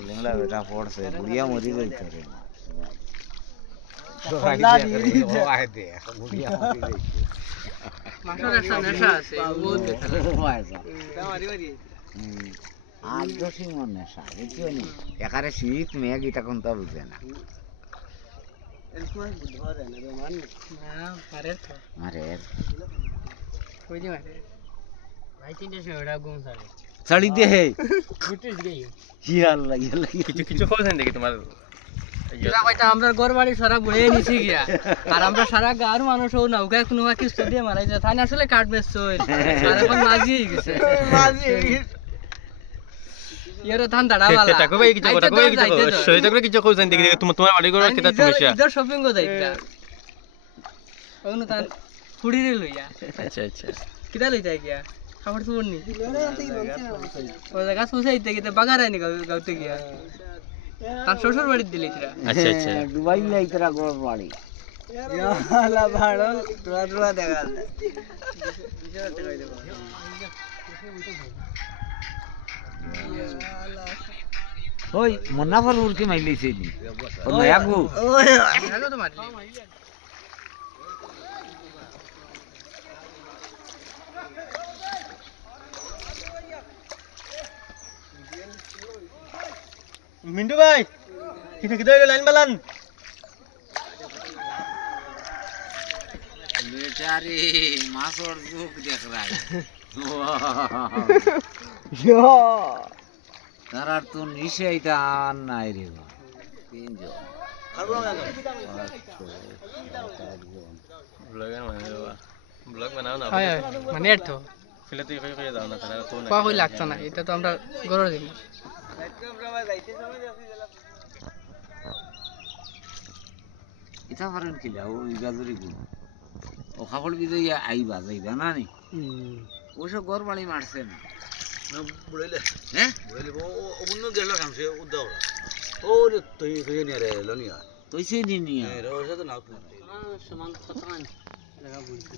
লিংলা বেটা পড়ছে বুড়িয়া মরি যাইতে রে আর দশই মন নেশা বুঝছো নি একারে শীত মেঘ এটা কোনটা বুঝে না ছাড়ি দে কিছু খবর দেখি তোমার আমরা ঘর বাড়ি সারা ঘুরে নিছি গিয়া আর আমরা সারা গাঁর মানুষ ও নৌকায় কোনো কিছু দিয়ে মারাই যায় তাই আসলে কাঠ বেচছ আর এখন মাঝি হয়ে গেছে ইয়ারও ধান দাঁড়া वाला টাকা ভাই কিছু কথা কই কিছু সহিত করে কিছু কইছেন দেখি তোমার বাড়ি ঘর কেটা সমস্যা ইধর শপিং গো যাইতা ওনো তান ফুড়িরে লইয়া আচ্ছা আচ্ছা কিটা লইতা গিয়া খাবার তো বলনি ও জায়গা সুসাইতে গিয়ে বাগারাই নি গাউতে গিয়া তার শ্বশুর বাড়ি দিলে কিরা আচ্ছা আচ্ছা দুবাই যাইতরা ঘর বাড়ি ইয়ালা ভাড়া তোরা দেখা যায় ওই মুন্নাফর উড়কে মাইলেছে নি ও নয়াগু ওই আগো তো মারি মিন্টু ভাই কিটা কিটা লাইন বালান বেচারে মাছর মুখ দেখ রাই তার তো নিশাইটা আর নাই রে তিনজন ব্লগ বানাও না হয় মানে এর তো ফিলে তুই কই যাও না তারা তো না কই লাগছে না এটা তো আমরা গরর দিন এটা পারেন কি লাও ওই গাজরি গু ও খাবল বিজয় আইবা যাইবা না নি ওসব ঘর বাড়ি মারছে না বুড়াইলে হ্যাঁ বুড়াইলে ও বুনো গেল কামছে উদাও ও তুই তুই নিয়ে রে লনিয়া তৈছে দিন নিয়া রে ওর সাথে নাও সমান সমান লাগা বলছি